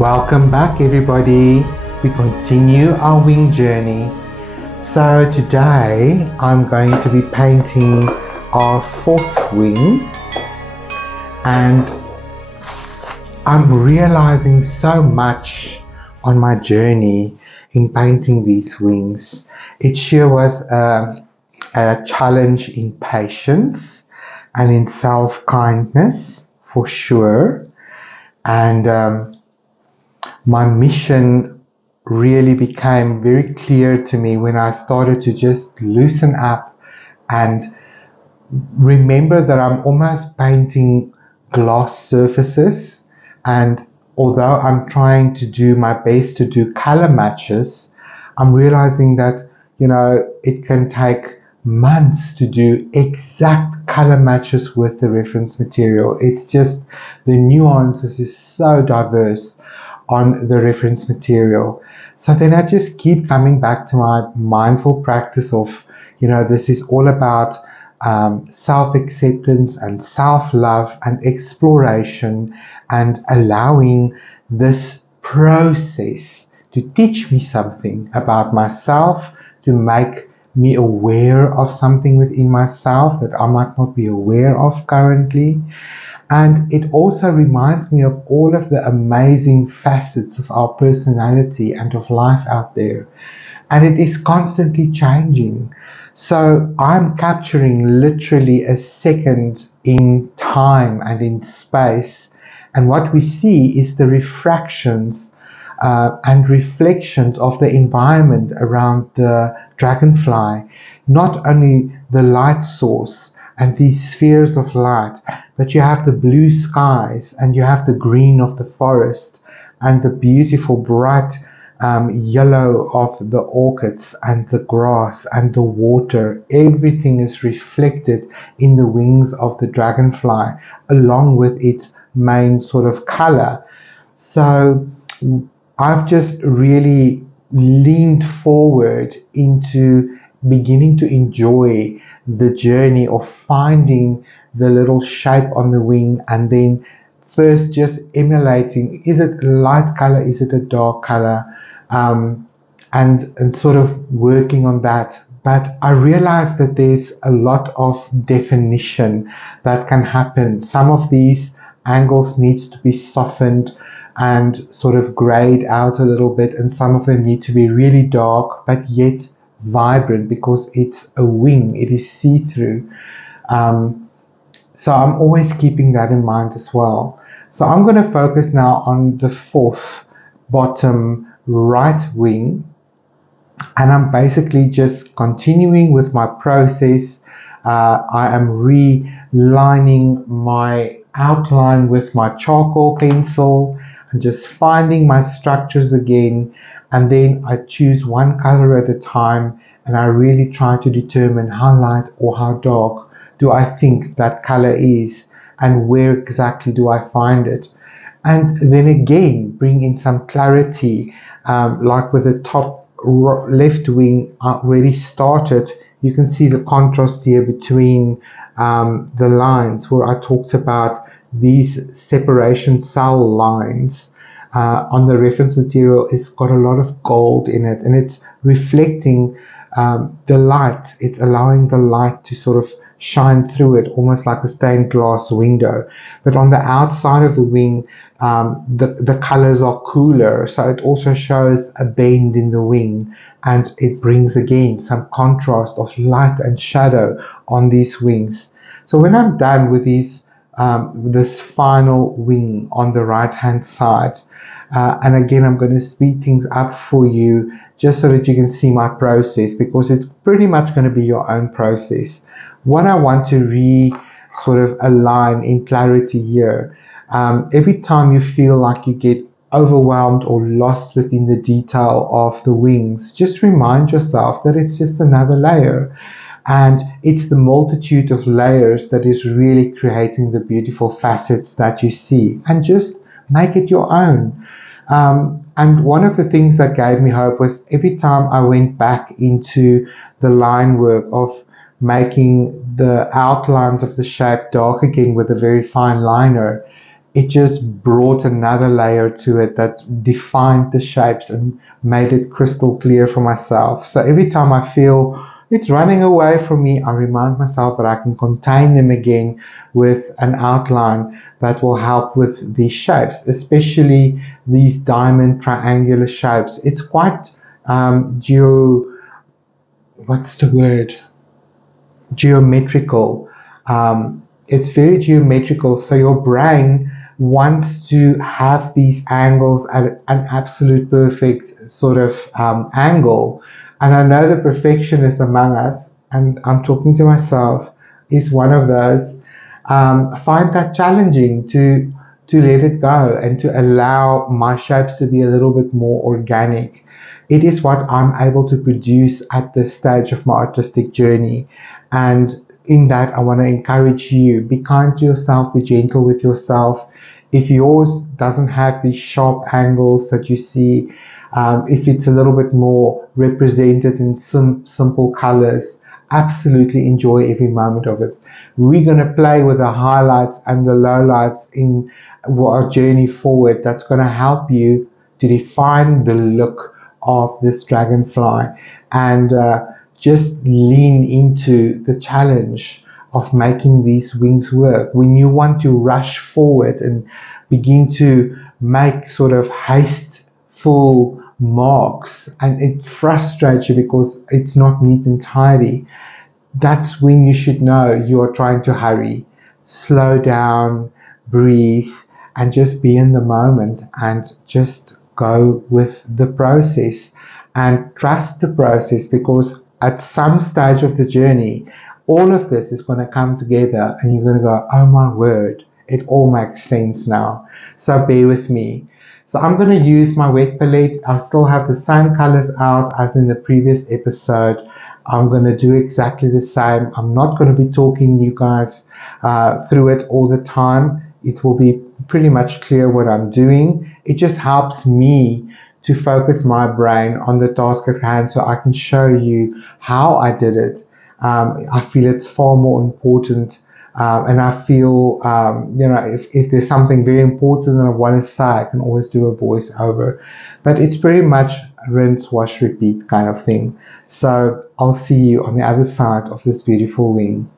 Welcome back, everybody. We continue our wing journey. So today I'm going to be painting our fourth wing, and I'm realizing so much on my journey in painting these wings. It sure was a challenge in patience and in self-kindness for sure. And my mission really became very clear to me when I started to just loosen up and remember that I'm almost painting glass surfaces. And although I'm trying to do my best to do color matches, I'm realizing that, it can take months to do exact color matches with the reference material. It's just the nuances is so diverse on the reference material. So then I just keep coming back to my mindful practice of, this is all about self-acceptance and self-love and exploration, and allowing this process to teach me something about myself, to make me aware of something within myself that I might not be aware of currently. And it also reminds me of all of the amazing facets of our personality and of life out there. And it is constantly changing. So I'm capturing literally a second in time and in space. And what we see is the refractions and reflections of the environment around the dragonfly, not only the light source and these spheres of light, but you have the blue skies and you have the green of the forest and the beautiful bright yellow of the orchids and the grass and the water. Everything is reflected in the wings of the dragonfly along with its main sort of color. So I've just really leaned forward into beginning to enjoy the journey of finding the little shape on the wing, and then first just emulating, is it a light color, is it a dark color, and sort of working on that. But I realized that there's a lot of definition that can happen. Some of these angles needs to be softened and sort of grayed out a little bit, and some of them need to be really dark but yet vibrant because it's a wing, it is see-through. So I'm always keeping that in mind as well. So I'm going to focus now on the fourth bottom right wing, and I'm basically just continuing with my process. I am relining my outline with my charcoal pencil and just finding my structures again, and then I choose one color at a time, and I really try to determine how light or how dark do I think that color is, and where exactly do I find it. And then again bring in some clarity, like with the top left wing already started. You can see the contrast here between the lines where I talked about these separation cell lines. On the reference material, it's got a lot of gold in it, and it's reflecting the light. It's allowing the light to sort of shine through it, almost like a stained glass window. But on the outside of the wing, the colors are cooler, so it also shows a bend in the wing, and it brings again some contrast of light and shadow on these wings. So when I'm done with this final wing on the right hand side, and again I'm going to speed things up for you just so that you can see my process, because it's pretty much going to be your own process. What I want to sort of align in clarity here, every time you feel like you get overwhelmed or lost within the detail of the wings, just remind yourself that it's just another layer, and it's the multitude of layers that is really creating the beautiful facets that you see, and just make it your own. And one of the things that gave me hope was every time I went back into the line work of making the outlines of the shape dark again with a very fine liner, it just brought another layer to it that defined the shapes and made it crystal clear for myself. So every time I feel it's running away from me, I remind myself that I can contain them again with an outline that will help with these shapes, especially these diamond triangular shapes. It's quite what's the word? Geometrical. It's very geometrical, so your brain wants to have these angles at an absolute perfect sort of angle. And I know the perfectionist among us, and I'm talking to myself, is one of those. Find that challenging to let it go and to allow my shapes to be a little bit more organic. It is what I'm able to produce at this stage of my artistic journey. And in that, I want to encourage you, be kind to yourself, be gentle with yourself. If yours doesn't have these sharp angles that you see, if it's a little bit more represented in some simple colors, absolutely enjoy every moment of it. We're going to play with the highlights and the lowlights in our journey forward. That's going to help you to define the look of this dragonfly, and just lean into the challenge of making these wings work. When you want to rush forward and begin to make sort of hasteful marks and it frustrates you because it's not neat and tidy, that's when you should know you are trying to hurry. Slow down, breathe, and just be in the moment and just go with the process and trust the process, because at some stage of the journey, all of this is going to come together and you're going to go, oh my word, it all makes sense now. So bear with me. So I'm going to use my wet palette. I'll still have the same colors out as in the previous episode. I'm going to do exactly the same. I'm not going to be talking you guys through it all the time. It will be pretty much clear what I'm doing. It just helps me to focus my brain on the task at hand so I can show you how I did it. I feel it's far more important. And I feel, if there's something very important that I want to say, I can always do a voiceover. But it's pretty much rinse, wash, repeat kind of thing. So I'll see you on the other side of this beautiful wing.